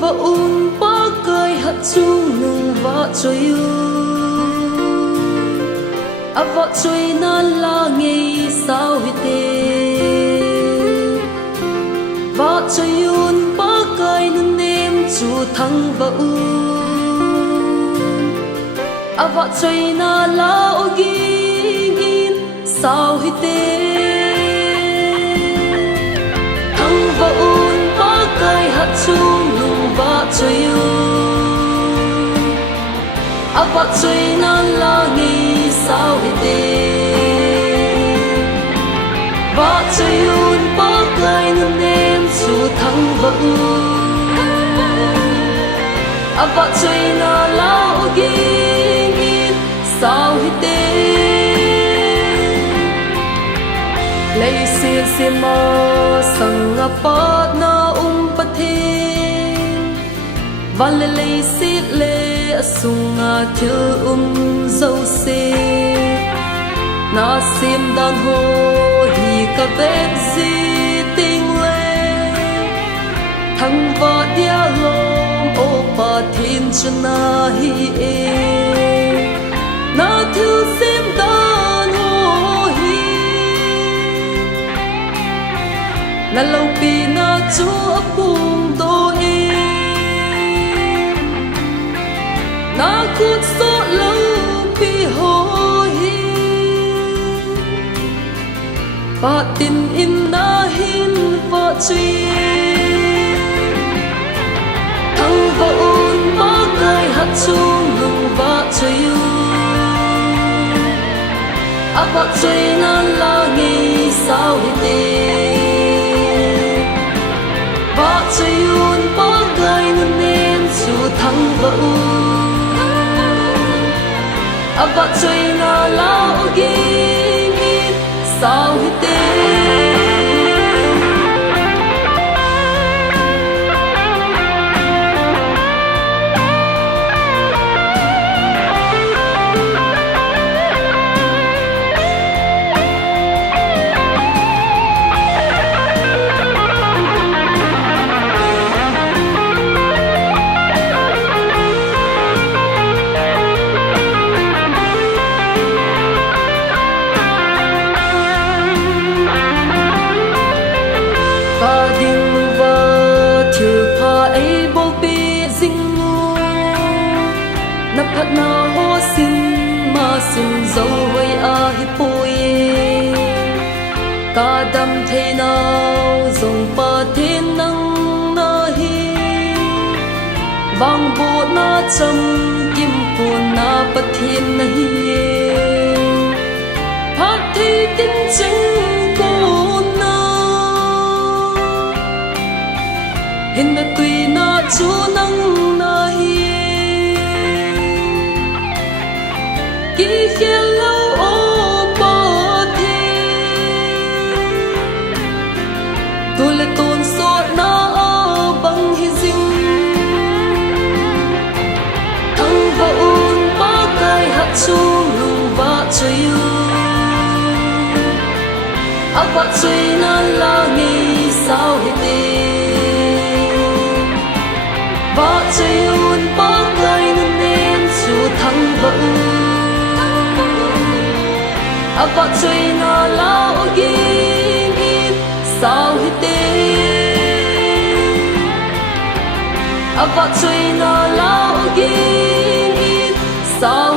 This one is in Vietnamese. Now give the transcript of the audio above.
và un ba cây hạt chung nung và chơi vợ chơi na la nghe sao hite vợ chơi un ba cây nên em chu thăng và vợ chơi na la ogin sao hite thăng và ba cây hạt chung nung và chơi vợ chơi na la nghe sao hite vợ chơi un ba cây nên em chu thăng và vợ chơi na la ogin sao hite lấy xiên xiên mơ sang apa na pathe và lấy xít lệ sung thiêu dâu se na sim dan ho hi ka vek gì tình lệ thăng vợ dia lom o pa thin chuna hi e na thiêu sim dan ho hi na lâu pi na chu apum do e na kut so lâu pi ho hi pa tin in na hin vợ chi thăng vợ un ba cây hạt chung nung vợ chơi vợ chơi na la nghe sao hite vợ chơi un ba cây nên em chu thăng vợ vợ chơi na la ogin sao hite nắp na ho xin ma xin dấu hơi a hi poe ta đam thế nào dùng pa thế năng na hi vang bộ na chăm kim pun na pa thiên na hi phát thi tin chứng cô na hin na tùy na chu năng na hi ki hello o pa the tu le ton so na bang hi zing thăng va un ba kai hat chung nung va chơi vợ chơi na la nghe sao hite vợ chơi un ba kai nên em chu thăng va vợ chơi na la ogin sao hite vợ chơi na la ogin sao